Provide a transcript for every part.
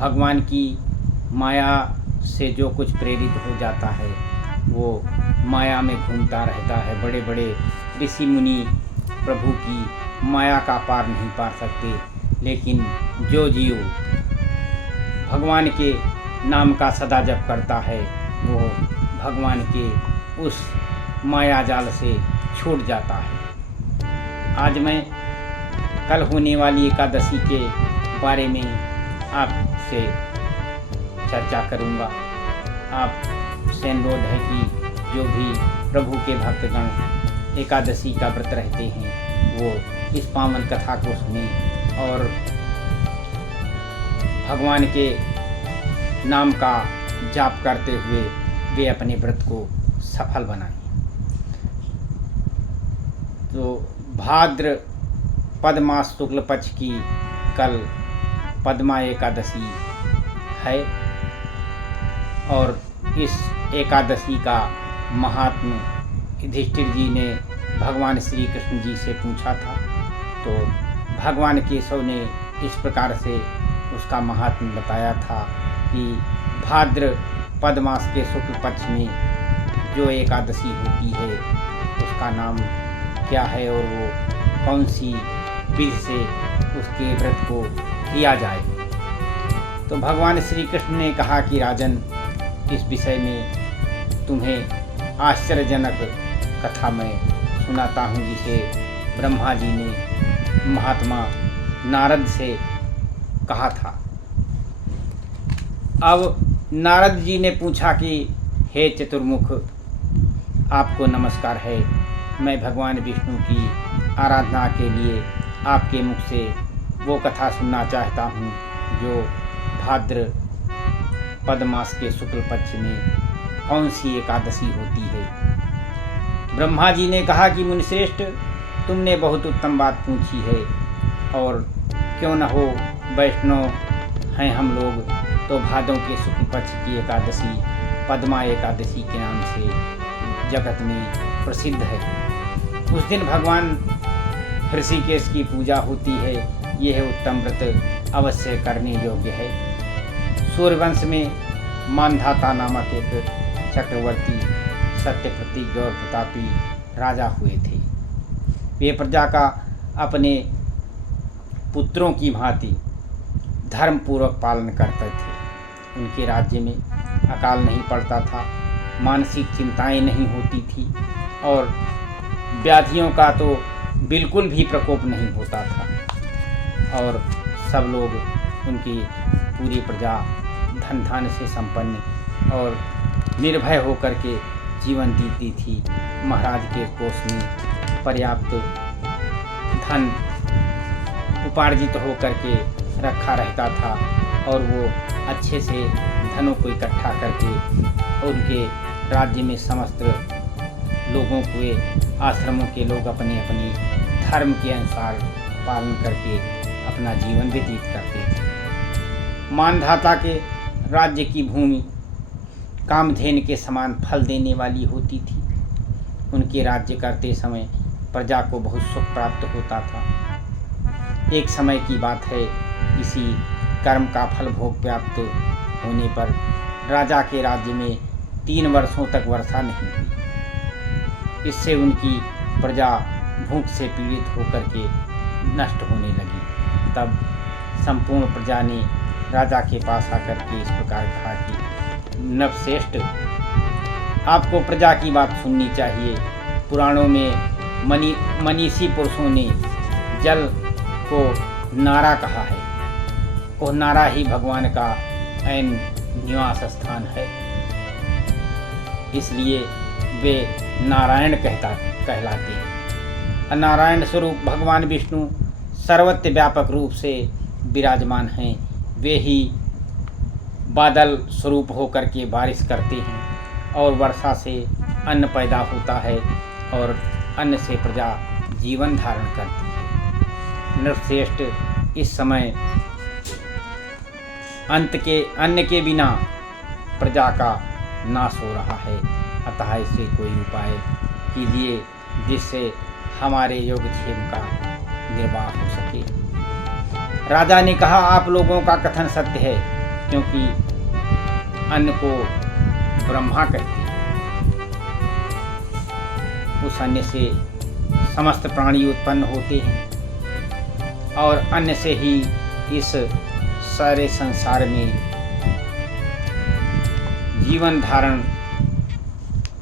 भगवान की माया से जो कुछ प्रेरित हो जाता है वो माया में घूमता रहता है। बड़े बड़े ऋषि मुनि प्रभु की माया का पार नहीं पा सकते, लेकिन जो जीव भगवान के नाम का सदा जप करता है वो भगवान के उस माया जाल से छूट जाता है। आज मैं कल होने वाली एकादशी के बारे में आपसे चर्चा करूंगा। आपसे अनुरोध है कि जो भी प्रभु के भक्तगण एकादशी का व्रत रहते हैं वो इस पावन कथा को सुने और भगवान के नाम का जाप करते हुए वे अपने व्रत को सफल बनाएं। तो भाद्र पद मास शुक्ल पक्ष की कल पद्मा एकादशी है और इस एकादशी का महात्म्य युधिष्ठिर जी ने भगवान श्री कृष्ण जी से पूछा था। तो भगवान केशव ने इस प्रकार से उसका महात्म्य बताया था कि भाद्र पद मास के शुक्ल पक्ष में जो एकादशी होती है उसका नाम क्या है और वो कौन सी विधि से उसके व्रत को किया जाए। तो भगवान श्री कृष्ण ने कहा कि राजन, इस विषय में तुम्हें आश्चर्यजनक कथा मैं सुनाता हूँ जिसे ब्रह्मा जी ने महात्मा नारद से कहा था। अब नारद जी ने पूछा कि हे चतुर्मुख, आपको नमस्कार है। मैं भगवान विष्णु की आराधना के लिए आपके मुख से वो कथा सुनना चाहता हूँ जो भाद्र पद मास के शुक्ल पक्ष में कौन सी एकादशी होती है। ब्रह्मा जी ने कहा कि मुनिश्रेष्ठ, तुमने बहुत उत्तम बात पूछी है और क्यों न हो, वैष्णव हैं हम लोग, तो भादों के शुक्ल पक्ष की एकादशी पद्मा एकादशी के नाम से जगत में प्रसिद्ध है। उस दिन भगवान ऋषिकेश की पूजा होती है। यह उत्तम व्रत अवश्य करने योग्य है। सूर्यवंश में मानधाता नामक एक चक्रवर्ती सत्यप्रतिज्ञ और प्रतापी राजा हुए थे। वे प्रजा का अपने पुत्रों की भांति धर्मपूर्वक पालन करते थे। उनके राज्य में अकाल नहीं पड़ता था, मानसिक चिंताएं नहीं होती थी और व्याधियों का तो बिल्कुल भी प्रकोप नहीं होता था और सब लोग, उनकी पूरी प्रजा धन धान से संपन्न और निर्भय होकर के जीवन जीती थी। महाराज के कोष में पर्याप्त धन उपार्जित होकर के रखा रहता था और वो अच्छे से धनों को इकट्ठा करके उनके राज्य में समस्त लोगों के, आश्रमों के लोग अपने अपने धर्म के अनुसार पालन करके अपना जीवन व्यतीत करते थे। मानधाता के राज्य की भूमि कामधेनु के समान फल देने वाली होती थी। उनके राज्य करते समय प्रजा को बहुत सुख प्राप्त होता था। एक समय की बात है, किसी कर्म का फल भोग प्राप्त होने पर राजा के राज्य में 3 वर्षों तक वर्षा नहीं हुई। इससे उनकी प्रजा भूख से पीड़ित होकर के नष्ट होने लगी। तब संपूर्ण प्रजा ने राजा के पास आकर के इस प्रकार कहा कि नरश्रेष्ठ, आपको प्रजा की बात सुननी चाहिए। पुराणों में मनीषी पुरुषों ने जल को नारा कहा है। वो नारा ही भगवान का ऐन निवास स्थान है, इसलिए वे नारायण कहलाते हैं। नारायण स्वरूप भगवान विष्णु सर्वत्र व्यापक रूप से विराजमान हैं। वे ही बादल स्वरूप होकर के बारिश करते हैं और वर्षा से अन्न पैदा होता है और अन्न से प्रजा जीवन धारण करती है। नरश्रेष्ठ, इस समय अन्न के बिना प्रजा का नाश हो रहा है, अतः इससे कोई उपाय कीजिए जिससे हमारे योगक्षेम का निर्वाह हो सके। राजा ने कहा, आप लोगों का कथन सत्य है, क्योंकि अन्न को ब्रह्मा कहते हैं। उस अन्न से समस्त प्राणी उत्पन्न होते हैं और अन्न से ही इस सारे संसार में जीवन धारण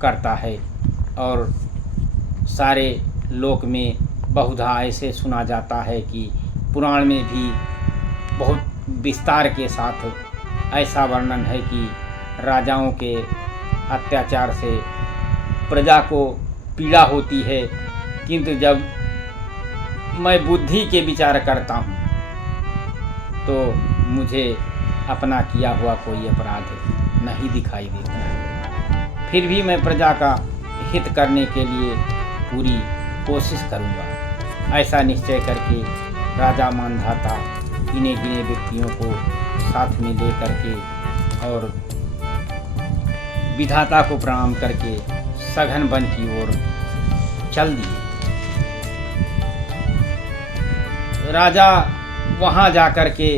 करता है। और सारे लोक में बहुधा ऐसे सुना जाता है कि पुराण में भी बहुत विस्तार के साथ ऐसा वर्णन है कि राजाओं के अत्याचार से प्रजा को पीड़ा होती है, किंतु जब मैं बुद्धि के विचार करता हूँ तो मुझे अपना किया हुआ कोई अपराध नहीं दिखाई देता। फिर भी मैं प्रजा का हित करने के लिए पूरी कोशिश करूँगा। ऐसा निश्चय करके राजा मानधाता गिने गिने व्यक्तियों को साथ में ले करके और विधाता को प्रणाम करके सघन वन की ओर चल दिए। राजा वहाँ जाकर के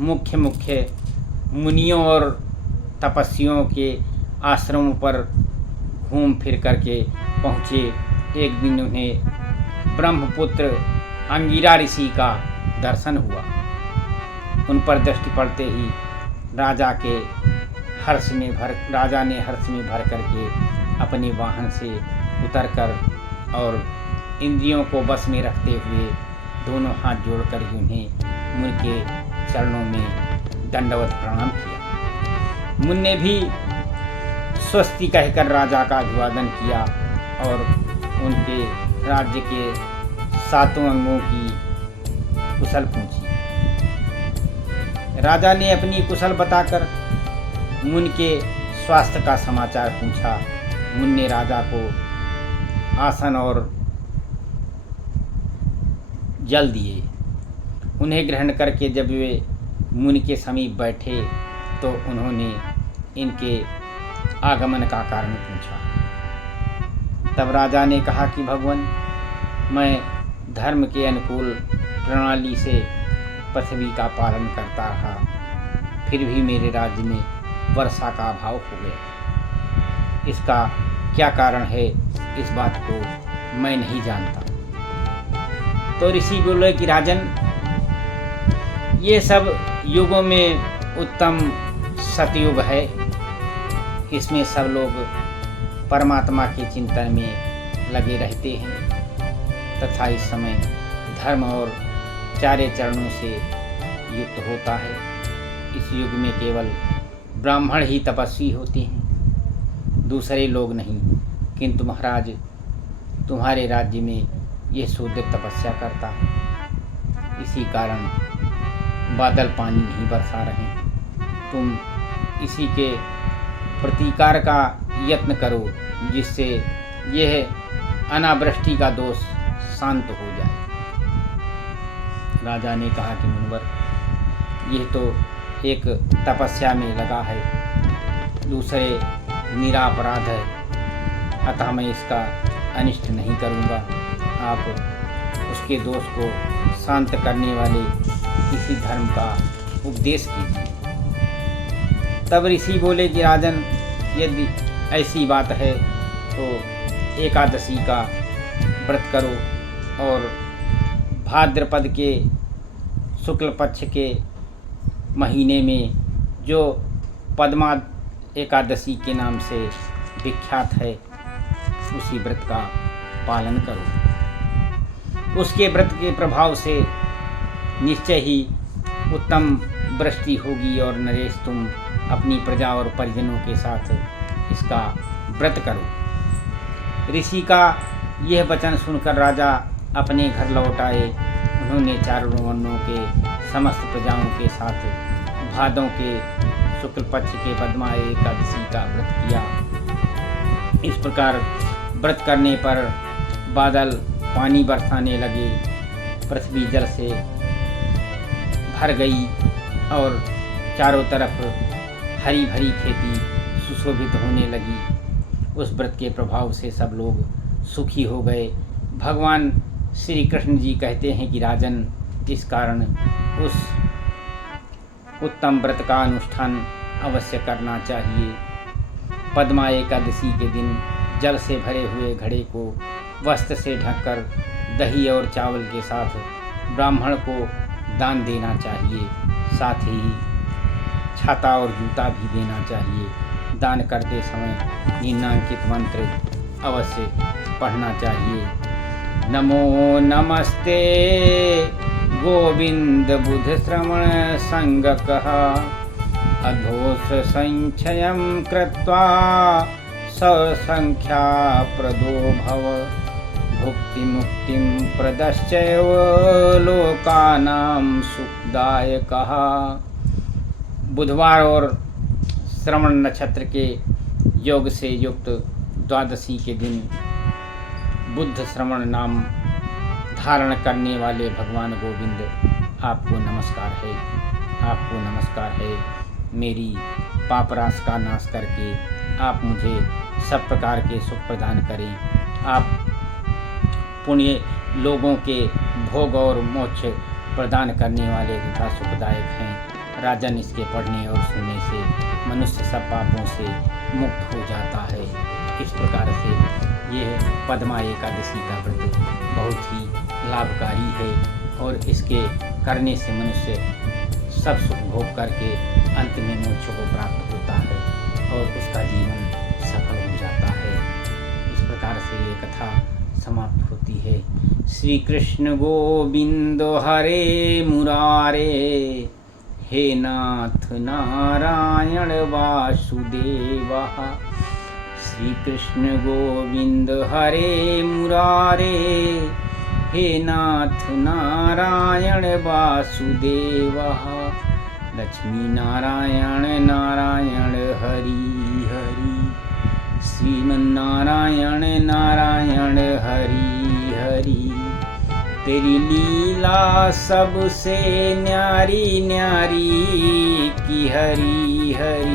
मुख्य मुख्य मुनियों और तपस्वियों के आश्रमों पर घूम फिर करके पहुँचे। एक दिन उन्हें ब्रह्मपुत्र अंगिरा ऋषि का दर्शन हुआ। उन पर दृष्टि पड़ते ही राजा ने हर्ष में भर करके अपने वाहन से उतरकर और इंद्रियों को बस में रखते हुए दोनों हाथ जोड़कर ही उन्हें मुनि के चरणों में दंडवत प्रणाम किया। मुनि ने भी स्वस्ति कहकर राजा का अभिवादन किया और उनके राज्य के 7 अंगों की कुशल पूछी। राजा ने अपनी कुशल बताकर मुनि के स्वास्थ्य का समाचार पूछा। मुनि ने राजा को आसन और जल दिए। उन्हें ग्रहण करके जब वे मुनि के समीप बैठे तो उन्होंने इनके आगमन का कारण पूछा। तब राजा ने कहा कि भगवान, मैं धर्म के अनुकूल प्रणाली से पृथ्वी का पालन करता रहा, फिर भी मेरे राज्य में वर्षा का अभाव हो गया। इसका क्या कारण है, इस बात को मैं नहीं जानता। तो ऋषि बोले कि राजन, ये सब युगों में उत्तम सतयुग है। इसमें सब लोग परमात्मा के चिंतन में लगे रहते हैं तथा इस समय धर्म और चारे चरणों से युक्त होता है। इस युग में केवल ब्राह्मण ही तपस्वी होते हैं, दूसरे लोग नहीं। किंतु महाराज, तुम्हारे राज्य में यह शूद्र तपस्या करता है, इसी कारण बादल पानी नहीं बरसा रहे। तुम इसी के प्रतिकार का यत्न करो, जिससे यह अनावृष्टि का दोष शांत हो जाए। राजा ने कहा कि मुनिवर, यह तो एक तपस्या में लगा है, दूसरे निरापराध है, अतः मैं इसका अनिष्ट नहीं करूँगा। आप उसके दोष को शांत करने वाले किसी धर्म का उपदेश कीजिए। तब ऋषि बोले कि राजन, यदि ऐसी बात है तो एकादशी का व्रत करो और भाद्रपद के शुक्ल पक्ष के महीने में जो पद्मा एकादशी के नाम से विख्यात है, उसी व्रत का पालन करो। उसके व्रत के प्रभाव से निश्चय ही उत्तम वृष्टि होगी और नरेश, तुम अपनी प्रजा और परिजनों के साथ इसका व्रत करो। ऋषि का यह वचन सुनकर राजा अपने घर लौट आए। उन्होंने चारों वर्णों के समस्त प्रजाओं के साथ भादों के शुक्ल पक्ष के पद्मा एकादशी का व्रत किया। इस प्रकार व्रत करने पर बादल पानी बरसाने लगे, पृथ्वी जल से भर गई और चारों तरफ हरी भरी खेती सुशोभित होने लगी। उस व्रत के प्रभाव से सब लोग सुखी हो गए। भगवान श्री कृष्ण जी कहते हैं कि राजन, इस कारण उत्तम व्रत का अनुष्ठान अवश्य करना चाहिए। पद्मा एकादशी के दिन जल से भरे हुए घड़े को वस्त्र से ढककर दही और चावल के साथ ब्राह्मण को दान देना चाहिए। साथ ही छाता और जूता भी देना चाहिए। दान करते समय निम्नांकित मंत्र अवश्य पढ़ना चाहिए। नमो नमस्ते गोविंद बुध श्रवण संगकः अधोष संचयं कृत्वा ससंख्या प्रदो भव भुक्ति मुक्तिं प्रदश्चैव लोकानां सुखदायकः। बुधवार और श्रवण नक्षत्र के योग से युक्त द्वादशी के दिन बुद्ध श्रवण नाम धारण करने वाले भगवान गोविंद आपको नमस्कार है, आपको नमस्कार है। मेरी पाप राशि का नाश करके आप मुझे सब प्रकार के सुख प्रदान करें। आप पुण्य लोगों के भोग और मोक्ष प्रदान करने वाले तथा सुखदायक हैं। राजन इसके पढ़ने और सुनने से मनुष्य सब पापों से मुक्त हो जाता है। इस प्रकार से यह पद्मा एकादशी का व्रत बहुत ही लाभकारी है और इसके करने से मनुष्य सब सुख भोग करके अंत में मोक्ष को प्राप्त होता है और उसका जीवन सफल हो जाता है। इस प्रकार से ये कथा समाप्त होती है। श्री कृष्ण गोविंद हरे मुरारे, हे नाथ नारायण वासुदेवा। श्री कृष्ण गोविंद हरे मुरारे, हे नाथ नारायण वासुदेवा। लक्ष्मी नारायण नारायण हरि हरि, श्रीमन्नारायण नारायण हरि हरि। तेरी लीला सबसे न्यारी न्यारी की हरि हरि।